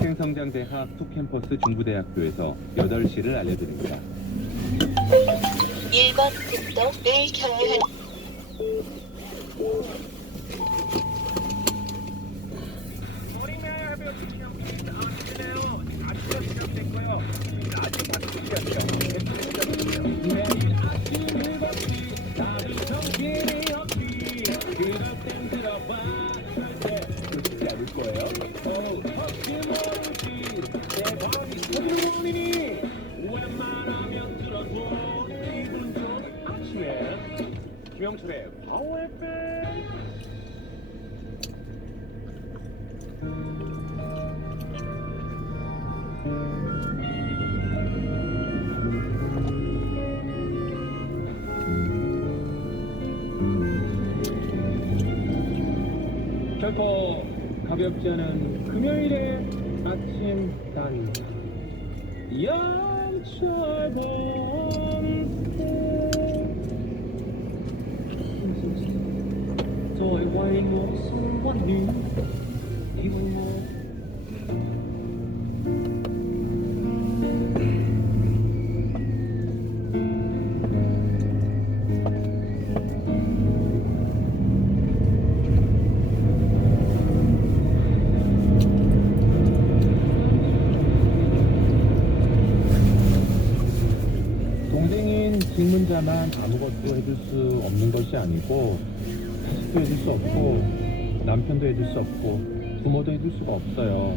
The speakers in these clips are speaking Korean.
학생성장대학 투캠퍼스 중부대학교에서 8시를 알려드립니다. 1번 국도를 경유한 김영철의 파워 FM. 결코 가볍지 않은 금요일의 아침 단타 영철 범세 在為我送溫暖，你為我。 동생인 직문자만 아무것도 해줄 수 없는 것이 아니고 자식도 해줄 수 없고 남편도 해줄 수 없고 부모도 해줄 수가 없어요.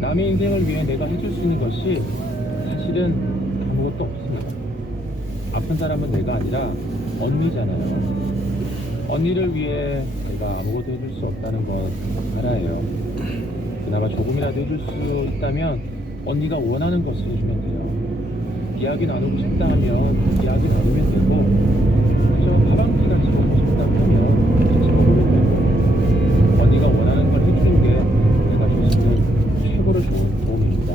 남의 인생을 위해 내가 해줄 수 있는 것이 사실은 아무것도 없습니다. 아픈 사람은 내가 아니라 언니잖아요. 언니를 위해 내가 아무것도 해줄 수 없다는 건 알아요. 그나마 조금이라도 해줄 수 있다면 언니가 원하는 것을 해주면 돼요. 이야기 나누고 싶다 하면 이야기 나누면 되고, 그저 밥 한 끼 같이 먹고 싶다 하면 같이 먹으면 되고, 언니가 원하는 걸 해주는 게 내가 줄 수 있는 최고로 좋은 도움입니다.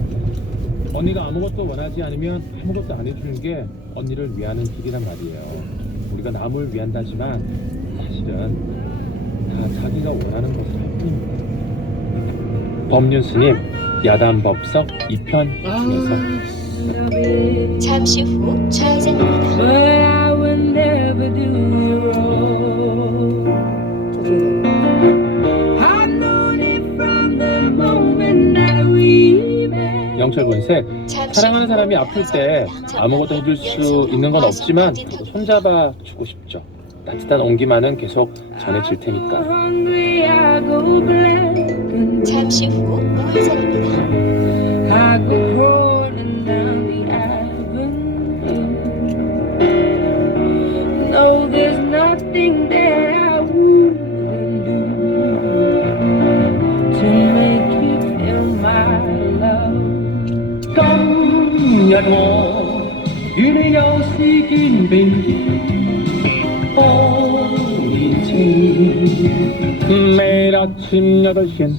언니가 아무것도 원하지 않으면 아무것도 안 해주는 게 언니를 위하는 길이란 말이에요. 우리가 남을 위한다지만 사실은 다 자기가 원하는 것을 할 뿐입니다. 법륜스님 야단 법석 2편 중에서 잠시 후 좌회전입니다. But I would never do you wrong. I've known it from the moment that we met. 영철본색 사랑하는 사람이 아플 때 아무것도 해줄 수 있는 건 없지만 손잡아 주고 싶죠. 따뜻한 온기만은 계속 전해질 테니까. Hungry, I go black and 잠시 후 우회전입니다. I go crawling down the avenue. No, there's nothing that I wouldn't do to make you feel my love. 今日我與你有事見並多年情 매일 아침 8시엔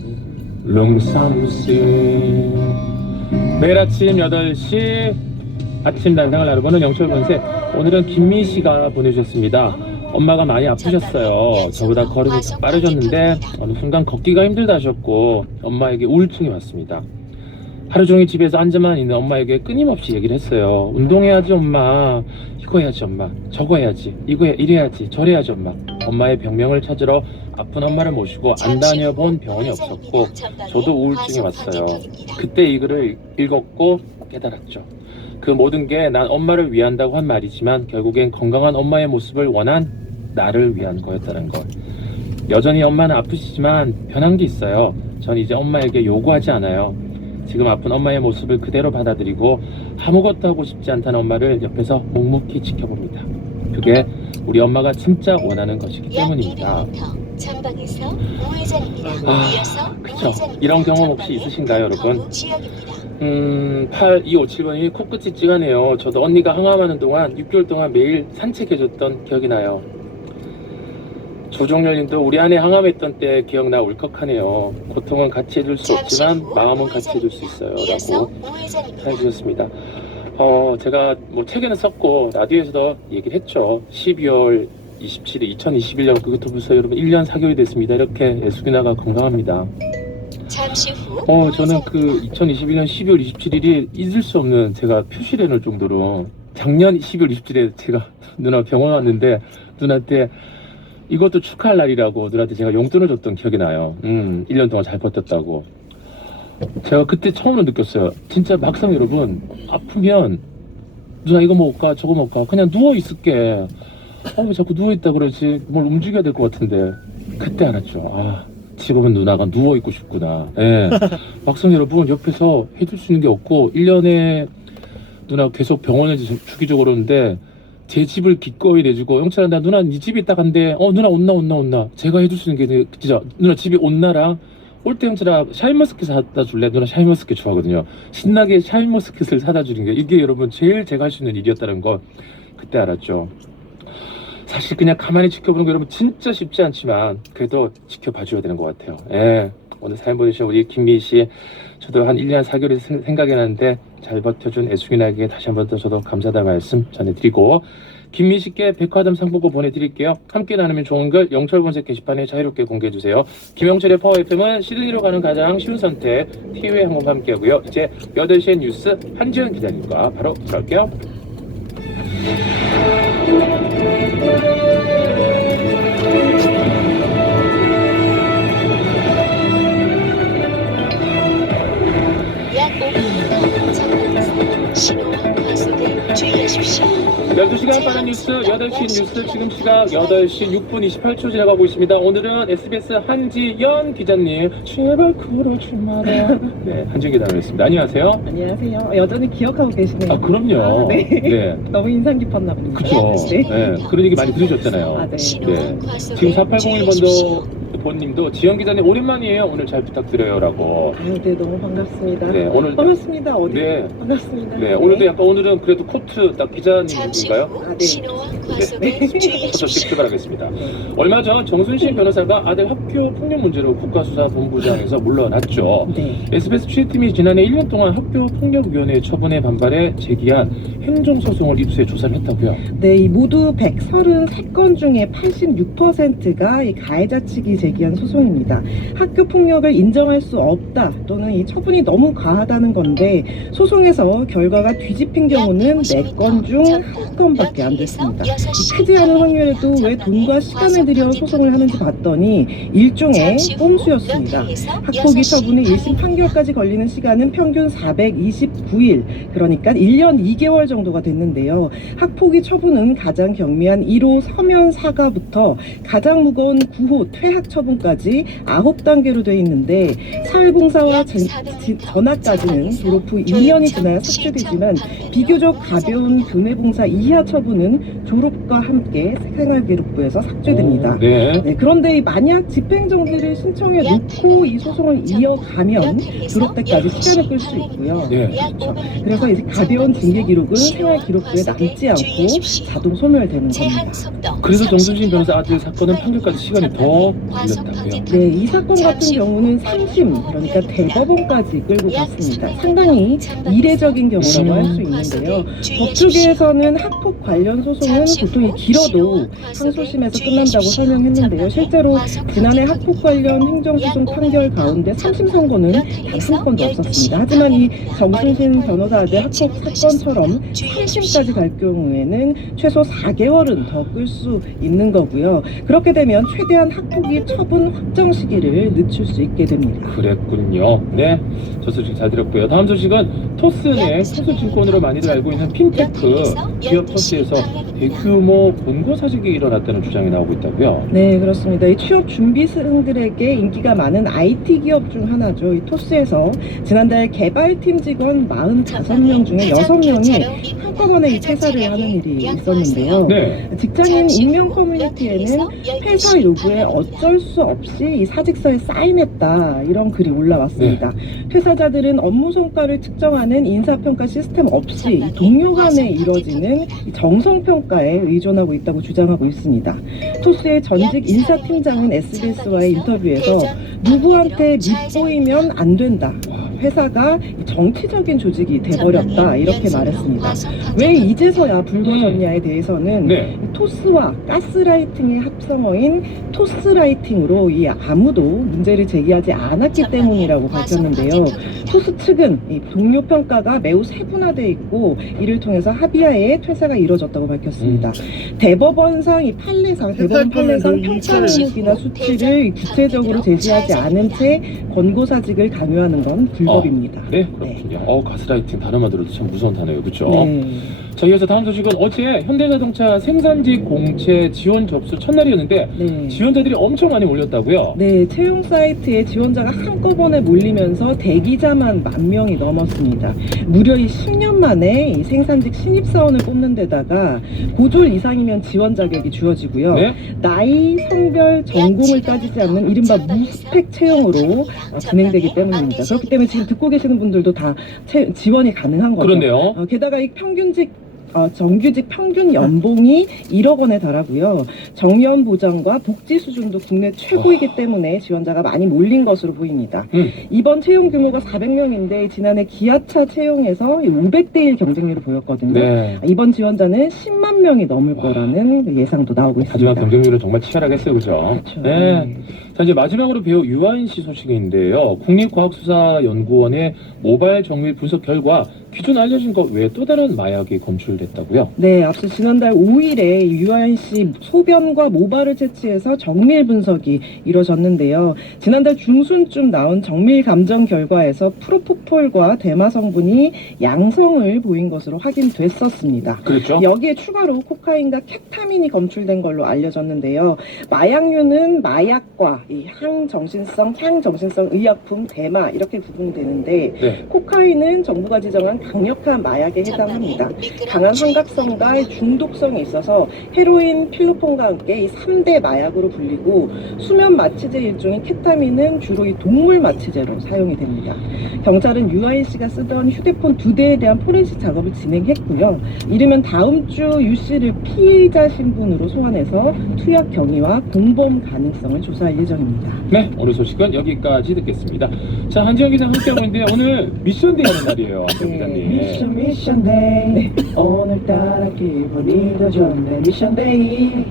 롱삼스 매일 아침 8시 아침 단상을 나눠보는 영철본색. 오늘은 김미씨가 보내주셨습니다. 엄마가 많이 아프셨어요. 저보다 걸음이 더 빠르셨는데 어느 순간 걷기가 힘들다 하셨고 엄마에게 우울증이 왔습니다. 하루 종일 집에서 앉아만 있는 엄마에게 끊임없이 얘기를 했어요. 운동해야지 엄마, 이거 해야지 엄마, 저거 해야지, 이래야지 저래야지 엄마. 엄마의 병명을 찾으러 아픈 엄마를 모시고 안 다녀본 병원이 없었고 저도 우울증이 왔어요. 그때 이 글을 읽었고 깨달았죠. 그 모든 게 난 엄마를 위한다고 한 말이지만 결국엔 건강한 엄마의 모습을 원한 나를 위한 거였다는 걸. 여전히 엄마는 아프시지만 변한 게 있어요. 전 이제 엄마에게 요구하지 않아요. 지금 아픈 엄마의 모습을 그대로 받아들이고 아무것도 하고 싶지 않다는 엄마를 옆에서 묵묵히 지켜봅니다. 그게 우리 엄마가 진짜 원하는 것이기 때문입니다. 전방에서 우회전입니다. 이어서 그쵸. 우회전입니다. 이런 경험 혹시 있으신가요, 여러분? 8257번님이 코끝이 찌가네요. 저도 언니가 항암하는 동안 6개월 동안 매일 산책해줬던 기억이 나요. 조종렬님도 우리 아내 항암했던 때 기억나 울컥하네요. 고통은 같이 해줄 수 없지만 마음은 같이 해줄 수 있어요 라고 해주셨습니다. 제가 뭐 책에는 썼고 라디오에서도 얘기를 했죠. 12월 27일 2021년 그것도 벌써 여러분 1년 4개월이 됐습니다. 이렇게 애수기나가 건강합니다. 잠시 후 저는 그 2021년 12월 27일이 잊을 수 없는 제가 표시를 해놓을 정도로 작년 12월 27일에 제가 누나 병원 왔는데 누나한테 이것도 축하할 날이라고 누나한테 제가 용돈을 줬던 기억이 나요. 1년 동안 잘 버텼다고. 제가 그때 처음으로 느꼈어요. 진짜 막상 여러분 아프면 누나 이거 먹을까 저거 먹을까 그냥 누워있을게. 왜 자꾸 누워있다 그러지? 뭘 움직여야 될 것 같은데 그때 알았죠. 지금은 누나가 누워있고 싶구나. 예. 막상 여러분 옆에서 해줄 수 있는 게 없고 1년에 누나 계속 병원에 주기적으로 오는데 제 집을 기꺼이 내주고 영철아 나 누나 네 집이 딱 한데 누나 온나 제가 해줄 수 있는 게 진짜 누나 집이 온나랑 올 때 영철아 샤인머스켓 사다 줄래? 누나 샤인머스켓 좋아하거든요. 신나게 샤인머스켓을 사다 주는 게 이게 여러분 제일 제가 할 수 있는 일이었다는 거 그때 알았죠. 사실 그냥 가만히 지켜보는 거 여러분 진짜 쉽지 않지만 그래도 지켜봐줘야 되는 것 같아요. 예. 오늘 사연 보내주신 우리 김미희 씨 저도 한 1년 4개월이 생각이 나는데 잘 버텨준 애수인에게 다시 한번 더 저도 감사하다는 말씀 전해드리고 김미희 씨께 백화점 상품권 보내드릴게요. 함께 나누면 좋은 글 영철 검색 게시판에 자유롭게 공개해주세요. 김영철의 파워 FM은 시드니로 가는 가장 쉬운 선택 티웨이 항공과 함께하고요. 이제 8시의 뉴스 한지연 기자님과 바로 들어갈게요. 약 500m 전방에서 신호와 과속에 주의하십시오. 12시간 빠른 뉴스 8시 뉴스 지금 시각 8시 6분 28초 지나가고 있습니다. 오늘은 SBS 한지연 기자님 제발 그러지 마라. 네, 한지연 기자님이었습니다. 안녕하세요. 안녕하세요. 여전히 기억하고 계시네요. 그럼요. 네. 너무 인상 깊었나 봅니다. 그쵸. 네. 네, 그런 얘기 많이 들으셨잖아요. 네. 신호와 네. 과속에 지금 4801번도 주의하십시오. 본님도 지연 기자님 오랜만이에요. 오늘 잘 부탁드려요라고. 네, 너무 반갑습니다. 네, 오늘 반갑습니다. 어디? 네. 반갑습니다. 네, 오늘도 약간 오늘은 그래도 코트 딱 잠시 기자님인가요? 후 네. 신호와 과속에 어서씩 주의하십시오. 출발하겠습니다. 얼마 전 정순신 변호사가 아들 학교 폭력 문제로 국가수사본부장에서 물러났죠. 네. SBS 취재팀이 지난해 1년 동안 학교폭력위원회 처분에 반발해 제기한 행정소송을 입수해 조사를 했다고요. 네, 이 모두 133건 중에 86%가 이 가해자 측이 제기한 소송입니다. 학교 폭력을 인정할 수 없다 또는 이 처분이 너무 과하다는 건데 소송에서 결과가 뒤집힌 경우는 4건 중 1건밖에 안 됐습니다. 크지 않은 확률에도 왜 돈과 시간을 들여 소송을 하는지 봤더니 일종의 꼼수였습니다. 학폭위 처분의 1심 판결까지 걸리는 시간은 평균 429일, 그러니까 1년 2개월 정도가 됐는데요. 학폭위 처분은 가장 경미한 1호 서면 사과부터 가장 무거운 9호 퇴학 처분까지 9단계로 되어 있는데 사회봉사와 전학까지는 졸업 후 2년이 지나야 삭제되지만 비교적 가벼운 교내봉사 이하 처분은 졸업과 함께 생활기록부에서 삭제됩니다. 네. 그런데 만약 집행정지를 신청해 놓고 이 소송을 이어가면 졸업 때까지 시간을 끌 수 있고요. 네. 그렇죠. 그래서 이제 가벼운 징계 기록은 생활기록부에 남지 않고 자동 소멸되는 겁니다. 그래서 정순신 변호사 아들 사건은 판결까지 시간이 더 걸렸다고요. 네, 이 사건 같은 경우는 3심, 그러니까 대법원까지 끌고 갔습니다. 상당히 이례적인 경우라고 할 수 있는데요. 법조계에서는 학폭 관련 소송은 보통 길어도 항소심에서 끝난다고 설명했는데요. 실제로 지난해 학폭 관련 행정소송 판결 가운데 3심 선고는 단 한 건도 없었습니다. 하지만 이 정순신 변호사 아들 학폭 사건처럼 3심까지 갈 경우에는 최소 4개월은 더 끌 수 있는 거고요. 그렇게 되면 최대한 학폭위 처분 확정 시기를 늦출 수 있게 됩니다. 그랬군요. 네, 저 소식 잘 들었고요. 다음 소식은 토스은행 소수증권으로 많이들 알고 있는 핀테크 기업 토스에서 대규모 본고 사직이 일어났다는 주장이 나오고 있다고요. 네, 그렇습니다. 이 취업 준비생들에게 인기가 많은 IT 기업 중 하나죠. 이 토스에서 지난달 개발팀 직원 45명 중에 6명이 한꺼번에 이 퇴사를 하는 일이 있었는데요. 네. 직장인 익명 커뮤니티에는 회사 요구에 어쩔 수 없이 이 사직서에 사인했다, 이런 글이 올라왔습니다. 퇴사자들은 업무 성과를 측정하는 인사평가 시스템 없이 동료 간에 이뤄지는 정성평가에 의존하고 있다고 주장하고 있습니다. 토스의 전직 인사팀장은 SBS와의 인터뷰에서 누구한테 밉보이면 안 된다, 회사가 정치적인 조직이 돼버렸다 이렇게 말했습니다. 왜 이제서야 불거졌냐에 대해서는 네. 토스와 가스라이팅의 합성어인 토스라이팅으로 이 아무도 문제를 제기하지 않았기 때문이라고 밝혔는데요. 토스 측은 이 동료 평가가 매우 세분화돼 있고 이를 통해서 합의하에 퇴사가 이루어졌다고 밝혔습니다. 대법원상 이 판례상 대법원 판례상 평가의식이나 수치를 구체적으로 제시하지 않은 채 권고사직을 강요하는 건 불법입니다. 네, 그렇군요. 가스라이팅 단어만 들어도 참 무서운 단어예요, 그렇죠? 네. 자, 이어서 다음 소식은 어제 현대자동차 생산직 공채 지원 접수 첫날이었는데 네. 지원자들이 엄청 많이 몰렸다고요? 네, 채용 사이트에 지원자가 한꺼번에 몰리면서 대기자만 10,000명이 넘었습니다. 무려 이 10년 만에 이 생산직 신입사원을 뽑는 데다가 고졸 이상이면 지원 자격이 주어지고요. 네? 나이, 성별, 전공을 따지지 않는 이른바 무스펙 채용으로 진행되기 때문입니다. 그렇기 때문에 지금 듣고 계시는 분들도 다 지원이 가능한 거죠. 그런데요. 게다가 이 정규직 평균 연봉이 1억 원에 달하고요. 정년 보장과 복지 수준도 국내 최고이기 때문에 지원자가 많이 몰린 것으로 보입니다. 이번 채용 규모가 400명인데 지난해 기아차 채용에서 500대 1 경쟁률을 보였거든요. 네. 이번 지원자는 10만 명이 넘을 거라는 예상도 나오고 있습니다. 하지만 경쟁률은 정말 치열하겠어요, 그죠? 그렇죠. 네. 자, 이제 마지막으로 배우 유아인 씨 소식인데요. 국립과학수사연구원의 모바일 정밀 분석 결과 기존 알려진 것 외에 또 다른 마약이 검출됐다고요? 네, 앞서 지난달 5일에 유아인 씨 소변과 모발을 채취해서 정밀 분석이 이루어졌는데요. 지난달 중순쯤 나온 정밀 감정 결과에서 프로포폴과 대마 성분이 양성을 보인 것으로 확인됐었습니다. 그렇죠? 여기에 추가로 코카인과 케타민이 검출된 걸로 알려졌는데요. 마약류는 마약과 이 향정신성 의약품 대마 이렇게 구분되는데 네. 코카인은 정부가 지정한 강력한 마약에 해당합니다. 강한 환각성과 중독성이 있어서 헤로인, 필로폰과 함께 이 3대 마약으로 불리고 수면 마취제 일종인 케타민은 주로 이 동물 마취제로 사용이 됩니다. 경찰은 유아인 씨가 쓰던 휴대폰 2대에 대한 포렌식 작업을 진행했고요. 이르면 다음 주 유 씨를 피의자 신분으로 소환해서 투약 경위와 공범 가능성을 조사할 예정입니다. 네, 오늘 소식은 여기까지 듣겠습니다. 자, 한지영 기자 함께하고 있는데 오늘 미션데이 하는 날이에요. 한지영 기자님. 미션데이 오늘따라 기분이 더 좋네 미션데이.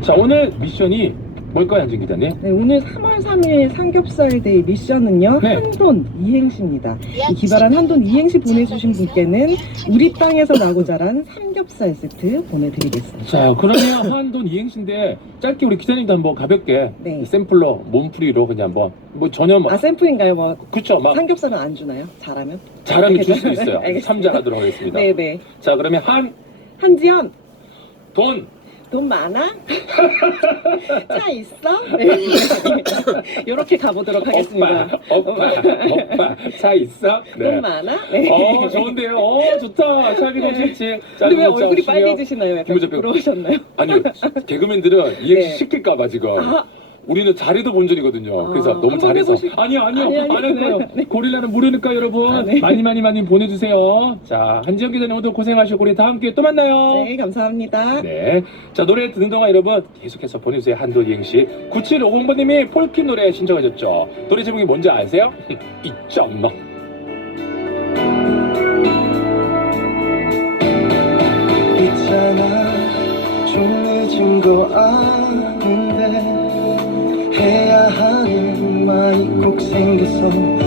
자, 오늘 미션이 뭘까요, 한지영 기자님? 네, 오늘 3월 3일 삼겹살데이 미션은요. 네. 한돈 이행시입니다. 이 기발한 한돈 이행시 보내주신 분께는 우리 땅에서 나고 자란 삼겹살 세트 보내드리겠습니다. 자, 그러면 한돈 이행시인데 짧게 우리 기자님도 한번 가볍게 네. 샘플로 몸풀이로 그냥 한번 뭐 전혀 뭐 샘플인가요? 뭐 그쵸 막 삼겹살은 안 주나요? 잘하면? 잘하면 줄 수 있어요. 알겠습니다. 삼자하도록 하겠습니다. 네네. 자, 그러면 한지연 돈 돈 많아? 차 있어? 이렇게 가보도록 하겠습니다. 오빠 차 있어? 돈 많아? 네. 좋은데요. 좋다. 샤비공 실치. 근데 왜 얼굴이 빨개지시나요? 약간 김우재 배우. 부러우셨나요? 아니요, 개그맨들은 이행시 네. 시킬까봐 지금. 아. 우리는 잘해도 본전이거든요. 그래서 너무 한번 잘해서. 해보시- 아니요, 아니, 안 할 거예요. 네. 고릴라는 모르니까 여러분. 아, 네. 많이 보내주세요. 자, 한지영 기자님 오늘 고생하시고 우리 다음 기회에 또 만나요. 네, 감사합니다. 네. 자, 노래 듣는 동안 여러분 계속해서 보내주세요. 한도 이행시. 9750번님이 폴킴 노래 신청하셨죠. 노래 제목이 뭔지 아세요? 있잖아. 있잖아 좀 늦은 거 아는데 해야 하는 말이 꼭 생겼어